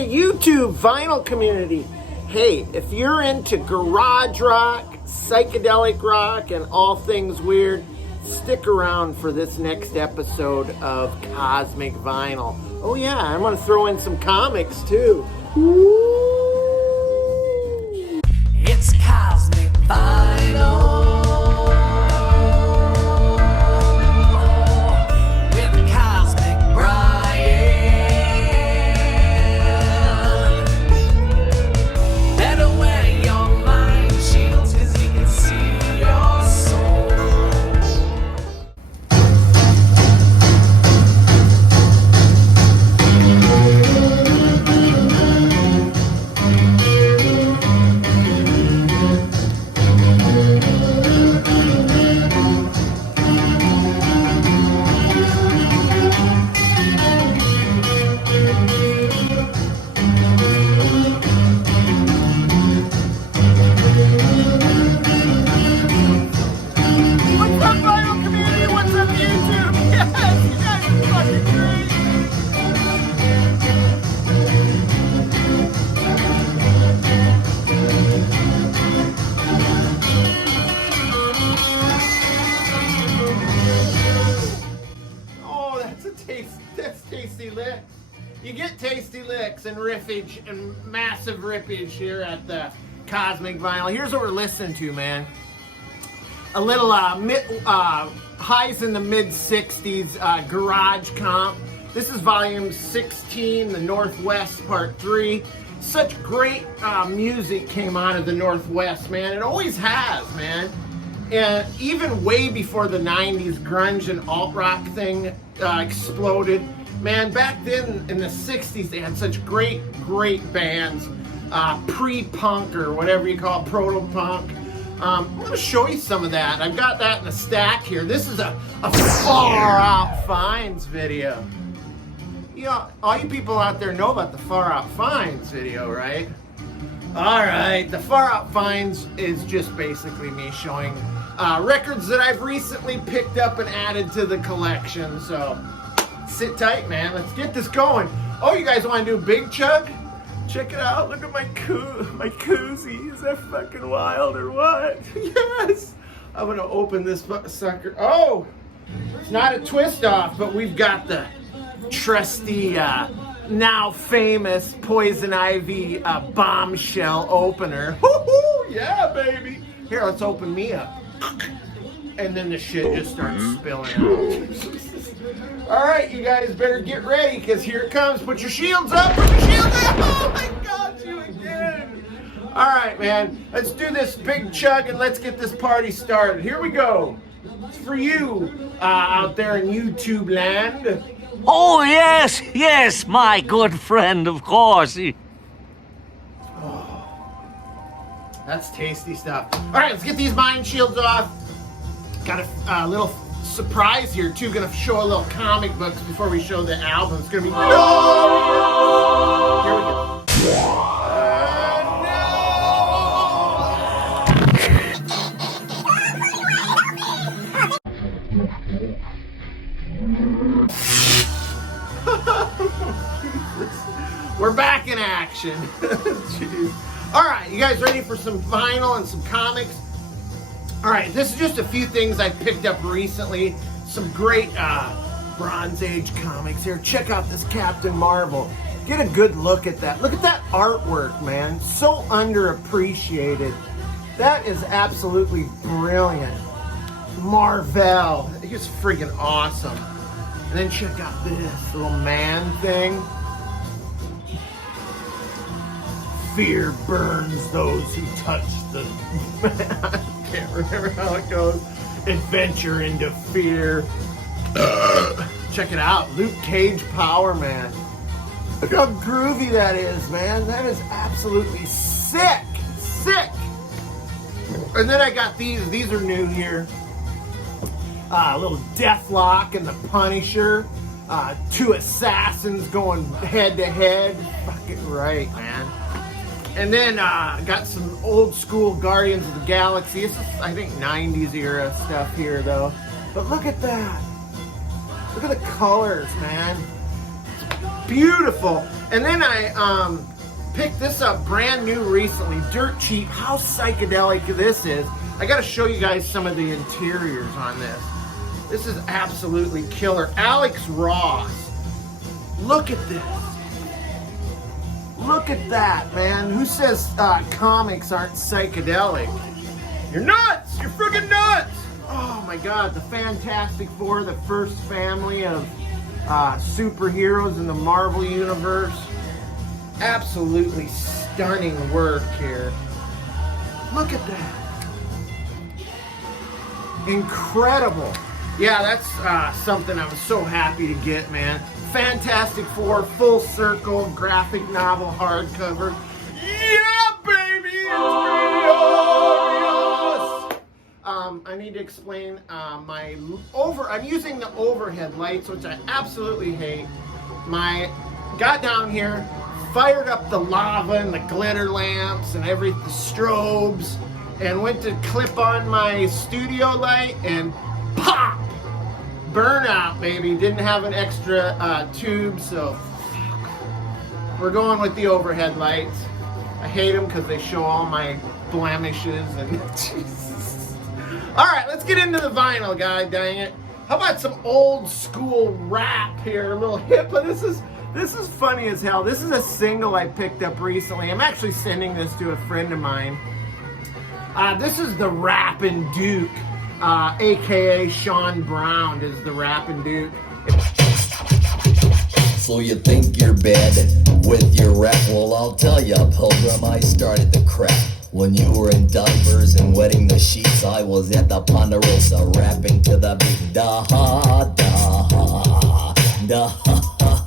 Hey, YouTube vinyl community. Hey, if you're into garage rock, psychedelic rock, and all things weird, stick around for this next episode of Cosmic Vinyl. Oh yeah, I'm gonna throw in some comics too. Woo! It's Cosmic Vinyl. That's tasty licks. You get tasty licks and riffage and massive rippage here at the Cosmic Vinyl. Here's what we're listening to, man. A little highs in the mid 60s garage comp. This is volume 16, the Northwest Part 3. Such great music came out of the Northwest, man. It always has, man. And even way before the 90s grunge and alt-rock thing exploded. Man, back then in the 60s, they had such great bands. Pre-punk or whatever you call it, proto-punk. I'm going to show you some of that. I've got that in a stack here. This is a Far Out Finds video. You know, all you people out there know about the Far Out Finds video, right? Alright, the Far Out Finds is just basically me showing records that I've recently picked up and added to the collection. So, sit tight, man. Let's get this going. Oh, you guys want to do a big chug? Check it out. Look at my koozie. Is that fucking wild or what? Yes! I'm going to open this sucker. Oh! It's not a twist off, but we've got the trusty, now famous Poison Ivy bombshell opener. Woo-hoo! Yeah, baby! Here, let's open me up. And then the shit just starts spilling out. Alright, you guys better get ready, because here it comes. Put your shields up! Put your shields up! Oh my god, you again! Alright, man. Let's do this big chug and let's get this party started. Here we go. It's for you out there in YouTube land. Oh, yes, my good friend, of course. Oh, that's tasty stuff. All right, let's get these mind shields off. Got a little surprise here, too. Gonna show a little comic books before we show the album. It's gonna be... No! Here we go. We're back in action. Jeez. All right, you guys ready for some vinyl and some comics? All right, this is just a few things I picked up recently. Some great Bronze Age comics here. Check out this Captain Marvel. Get a good look at that. Look at that artwork, man. So underappreciated. That is absolutely brilliant. Marvel. It's freaking awesome. And then check out this little man thing. Fear burns those who touch the... I can't remember how it goes. Adventure into fear. Check it out. Luke Cage Power Man. Look how groovy that is, man. That is absolutely sick. Sick. And then I got these. These are new here. A little Deathlock and the Punisher. Two assassins going head to head. Fucking right, man. And then got some old school Guardians of the Galaxy. This is, I think, 90s era stuff here, though. But look at that. Look at the colors, man. Beautiful. And then I picked this up brand new recently, dirt cheap. How psychedelic this is. I gotta show you guys some of the interiors on this. This is absolutely killer. Alex Ross. Look at this. Look at that, man. Who says comics aren't psychedelic? You're nuts! You're friggin' nuts! Oh my God, the Fantastic Four, the first family of superheroes in the Marvel Universe. Absolutely stunning work here. Look at that. Incredible. Yeah, that's something I was so happy to get, man. Fantastic Four, full circle, graphic novel, hardcover. Yeah, baby! It's glorious! I need to explain I'm using the overhead lights, which I absolutely hate. Got down here, fired up the lava and the glitter lamps and the strobes, and went to clip on my studio light and pop! Burnout, baby. Didn't have an extra tube, so we're going with the overhead lights. I hate them because they show all my blemishes and Jesus. All right, let's get into the vinyl, guy. Dang it! How about some old school rap here? A little hip. This is funny as hell. This is a single I picked up recently. I'm actually sending this to a friend of mine. This is the Rappin' Duke. AKA Sean Brown is the Rappin' Duke. So you think you're bad with your rap? Well, I'll tell ya, Pilgrim, I started the crap. When you were in diapers and wetting the sheets, I was at the Ponderosa rapping to the beat. Da ha da ha da ha ha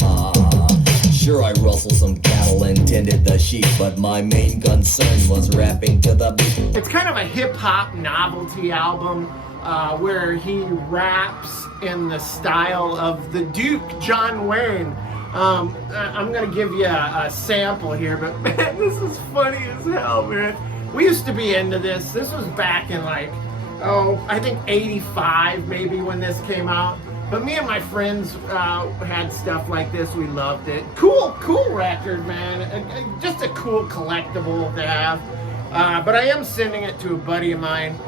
ha. Sure, I rustled some cattle and tended the sheep, but my main concern was rapping to the beat. It's kind of a hip-hop novelty album where he raps in the style of the Duke, John Wayne. I'm going to give you a sample here, but man, this is funny as hell, man. We used to be into this. This was back in I think 85 maybe when this came out. But me and my friends had stuff like this. We loved it. Cool record, man. Just a cool collectible to have. But I am sending it to a buddy of mine.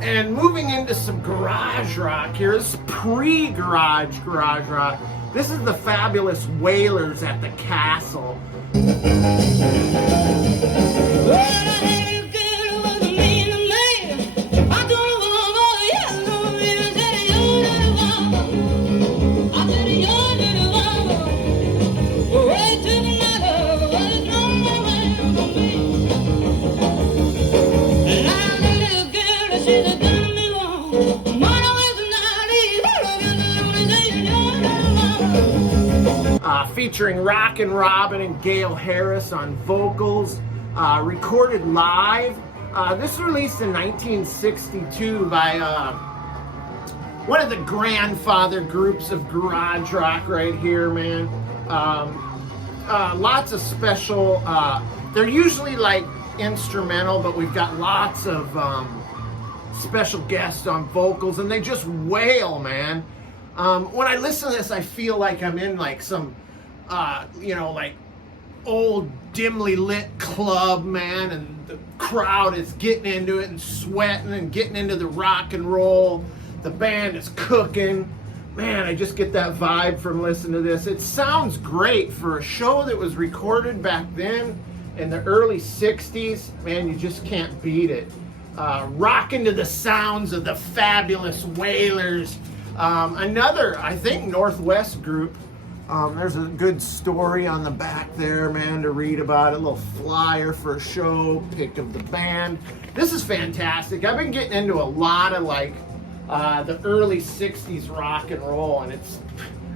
And moving into some garage rock here. This is pre-garage rock. This is the Fabulous Wailers at the Castle. Featuring Rockin' Robin and Gail Harris on vocals, recorded live. This was released in 1962 by one of the grandfather groups of garage rock right here, man. Lots of special, they're usually instrumental, but we've got lots of special guests on vocals, and they just wail, man. When I listen to this, I feel like I'm in some old dimly lit club, man, and the crowd is getting into it and sweating and getting into the rock and roll. The band is cooking. Man, I just get that vibe from listening to this. It sounds great for a show that was recorded back then in the early 60s. Man, you just can't beat it. Rocking to the sounds of the Fabulous Wailers. Another, I think, Northwest group. There's a good story on the back there, man, to read about it. A little flyer for a show, pic of the band. This is fantastic. I've been getting into a lot of the early 60s rock and roll, and it's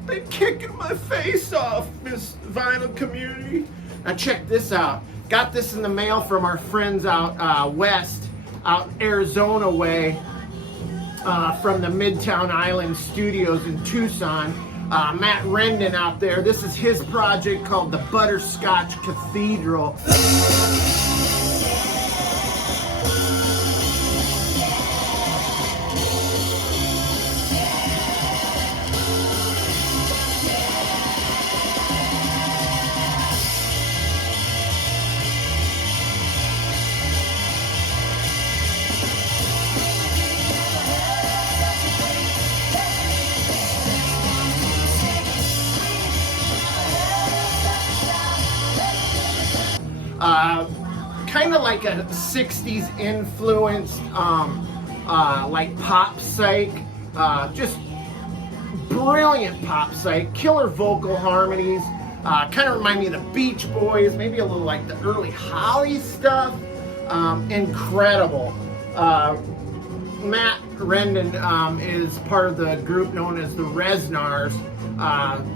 been kicking my face off, Miss Vinyl Community. Now check this out. Got this in the mail from our friends out west, out Arizona way, from the Midtown Island Studios in Tucson. Matt Rendon out there. This is his project called the Butterscotch Cathedral. kind of like a 60s influenced, like pop psych, just brilliant pop psych, killer vocal harmonies, kind of remind me of the Beach Boys, maybe a little like the early Holly stuff. Incredible. Matt Rendon is part of the group known as the Resnars.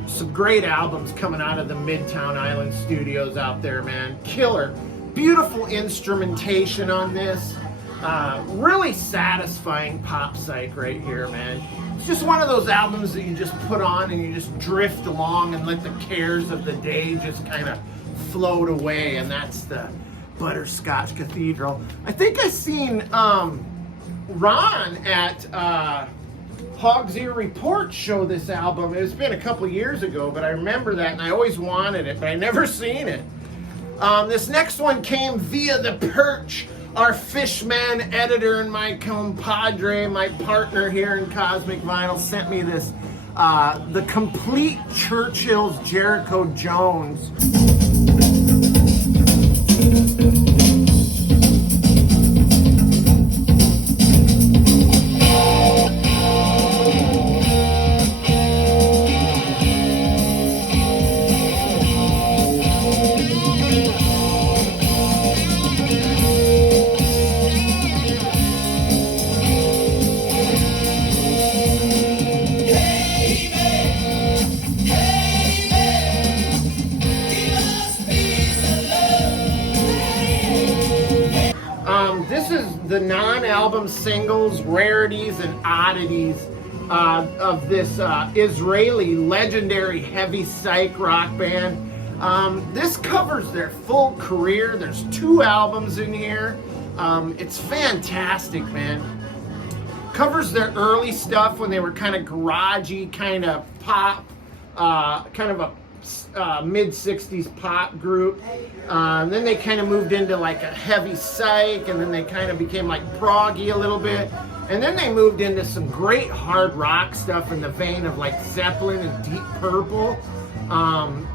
Some great albums coming out of the Midtown Island studios out there, man. Killer. Beautiful instrumentation on this. Really satisfying pop psych right here, man. It's just one of those albums that you just put on and you just drift along and let the cares of the day just kind of float away, and that's the Butterscotch Cathedral. I think I seen Ron at Hog's Ear Report show this album. It's been a couple years ago, but I remember that, and I always wanted it, but I never seen it. This next one came via the Perch. Our Fishman editor and my compadre, my partner here in Cosmic Vinyl, sent me this, the complete Churchills Jericho Jones. This is the non-album singles, rarities, and oddities of this Israeli legendary heavy psych rock band. This covers their full career. There's 2 albums in here. It's fantastic, man. Covers their early stuff when they were kind of garagey, kind of pop, kind of a mid-60s pop group. And then they kind of moved into like a heavy psych, and then they kind of became like proggy a little bit. And then they moved into some great hard rock stuff in the vein of like Zeppelin and Deep Purple.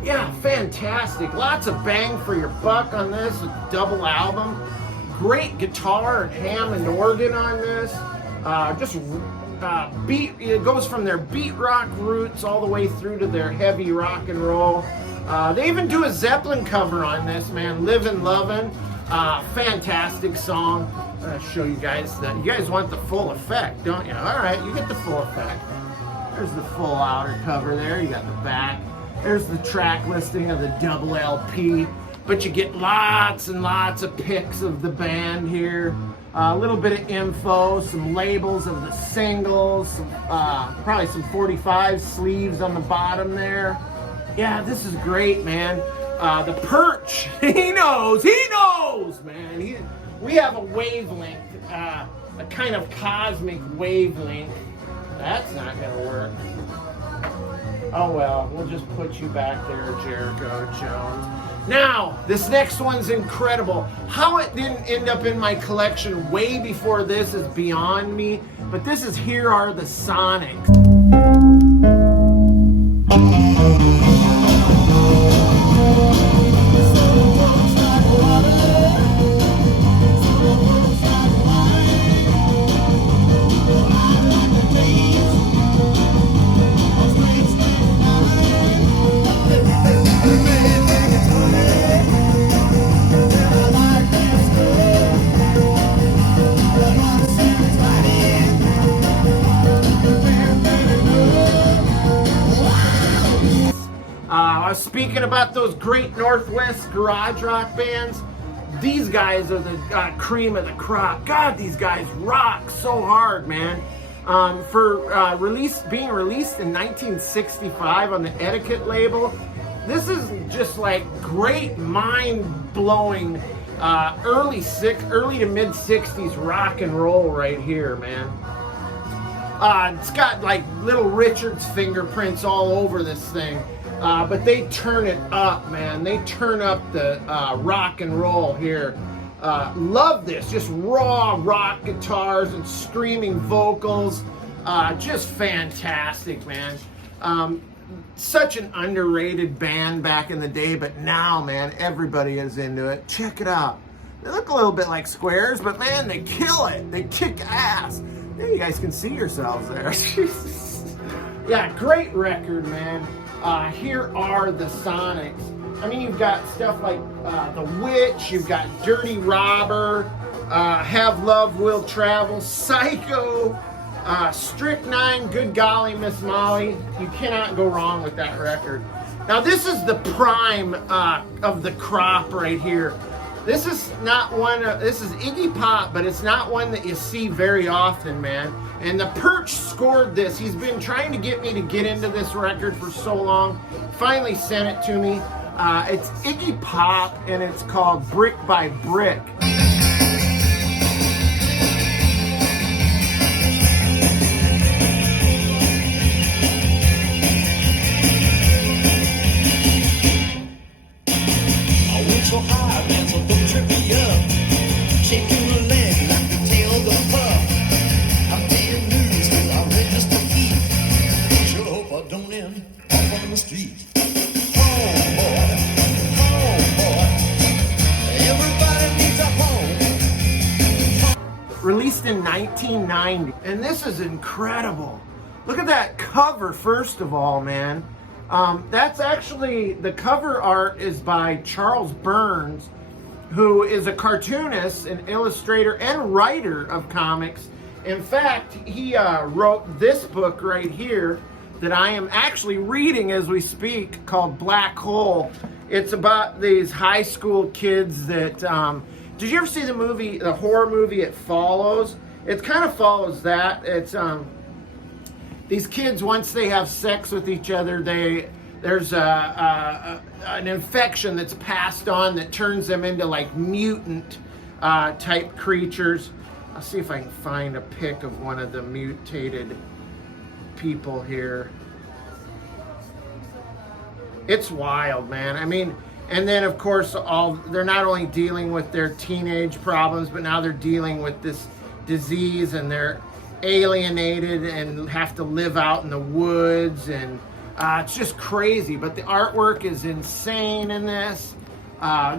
Yeah, fantastic. Lots of bang for your buck on this. A double album. Great guitar and Hammond organ on this. It goes from their beat rock roots all the way through to their heavy rock and roll. They even do a Zeppelin cover on this, man. Livin' Lovin'. Fantastic song. I'm gonna show you guys that. You guys want the full effect, don't you? All right, you get the full effect. There's the full outer cover there. You got the back. There's the track listing of the double LP. But you get lots and lots of pics of the band here. A little bit of info, some labels of the singles, probably some 45 sleeves on the bottom there. Yeah, this is great, man. The Perch, he knows, man. We have a wavelength, a kind of cosmic wavelength. That's not gonna work. Oh well, we'll just put you back there, Jericho Jones. Now, this next one's incredible. How it didn't end up in my collection way before this is beyond me, but this is Here Are the Sonics. Speaking about those great Northwest garage rock bands, these guys are the cream of the crop. God, these guys rock so hard, man. Being released in 1965 on the Etiquette label, this is just like great, mind-blowing early to mid 60s rock and roll right here, man. It's got like Little Richard's fingerprints all over this thing. But they turn it up, man. They turn up the rock and roll here. Love this. Just raw rock guitars and screaming vocals. Just fantastic, man. such an underrated band back in the day, but now, man, everybody is into it. Check it out. They look a little bit like Squares, but man, they kill it. They kick ass. There, you guys can see yourselves there. Yeah, great record, man. Here are the Sonics. I mean, you've got stuff like The Witch, you've got Dirty Robber, Have Love Will Travel, Psycho, Strychnine, Good Golly Miss Molly. You cannot go wrong with that record. Now, this is the prime of the crop right here. This is not one, this is Iggy Pop, but it's not one that you see very often, man. And the Perch scored this. He's been trying to get me to get into this record for so long. Finally sent it to me. It's Iggy Pop, and it's called Brick by Brick. Released in 1990, and this is incredible. Look at that cover, first of all, man. That's actually, the cover art is by Charles Burns, who is a cartoonist, an illustrator, and writer of comics. In fact, he wrote this book right here that I am actually reading as we speak, called Black Hole. It's about these high school kids that, did you ever see the movie, the horror movie It Follows? It kind of follows that. It's these kids, once they have sex with each other, there's an infection that's passed on that turns them into like mutant type creatures. I'll see if I can find a pic of one of the mutated people here. It's wild, man. I mean, and then of course they're not only dealing with their teenage problems, but now they're dealing with this disease, and they're alienated and have to live out in the woods, and it's just crazy. But the artwork is insane in this.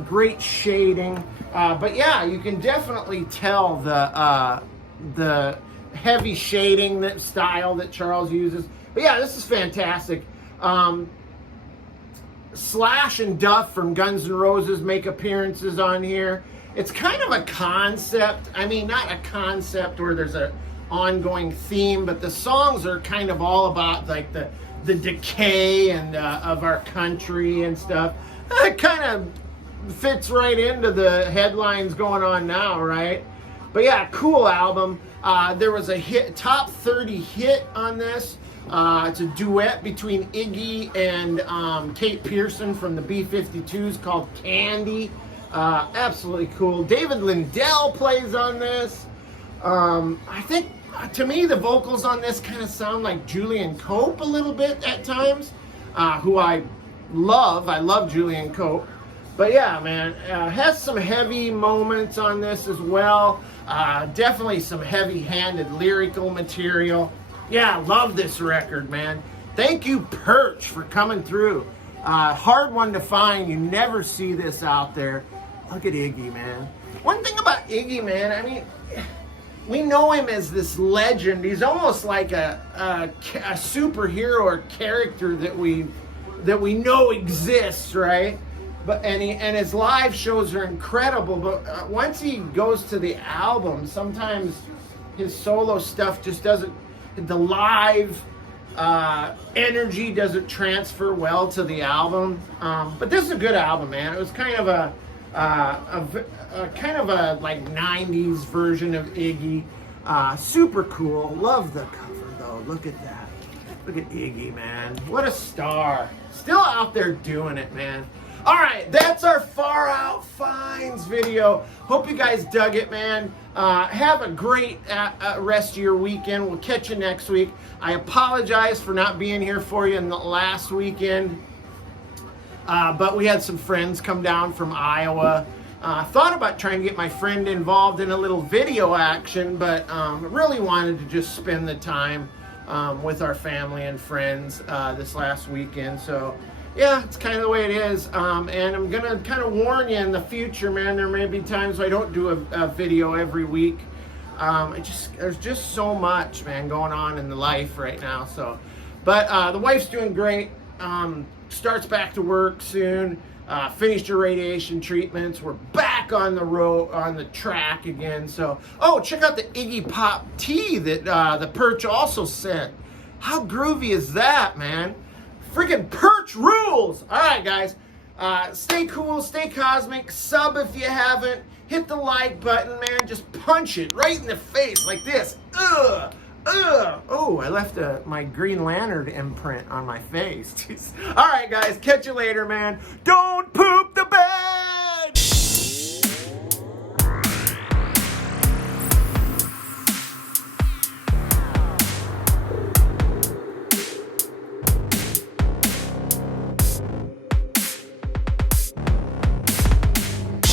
Great shading, but yeah, you can definitely tell the heavy shading, that style that Charles uses. But yeah, this is fantastic. Slash and Duff from Guns N' Roses make appearances on here. It's kind of a concept. I mean, not a concept where there's an ongoing theme, but the songs are kind of all about like the decay and of our country and stuff. It kind of fits right into the headlines going on now, right? But yeah, cool album. There was a top 30 hit on this. It's a duet between Iggy and Kate Pearson from the B-52s called Candy. Absolutely cool. David Lindell plays on this. I think, to me, the vocals on this kind of sound like Julian Cope a little bit at times, who I love. I love Julian Cope. But yeah, man, has some heavy moments on this as well. Definitely some heavy-handed lyrical material. Yeah, love this record, man. Thank you, Perch, for coming through. Hard one to find. You never see this out there. Look at Iggy, man. One thing about Iggy, man, I mean, we know him as this legend. He's almost like a superhero or character that we know exists, right? But and his live shows are incredible. But once he goes to the album, sometimes his solo stuff just doesn't. The live energy doesn't transfer well to the album, but this is a good album, man. It was kind of a like 90s version of Iggy. Super cool. Love the cover though. Look at that. Look at Iggy, man. What a star. Still out there doing it, man. All right, that's our Far Out Finds video. Hope you guys dug it, man. Have a great rest of your weekend. We'll catch you next week. I apologize for not being here for you in the last weekend, but we had some friends come down from Iowa. Thought about trying to get my friend involved in a little video action, but really wanted to just spend the time with our family and friends this last weekend. So yeah, it's kind of the way it is. And I'm gonna kind of warn you in the future, man. There may be times I don't do a video every week. There's just so much, man, going on in the life right now. So, but the wife's doing great. Starts back to work soon. Finished her radiation treatments. We're back on the road, on the track again. So, oh, check out the Iggy Pop tea that the Perch also sent. How groovy is that, man? Freaking Perch rules! All right, guys. Stay cool, stay cosmic. Sub if you haven't. Hit the like button, man. Just punch it right in the face like this. Ugh! Ugh! Oh, I left my Green Lantern imprint on my face. All right, guys. Catch you later, man. Don't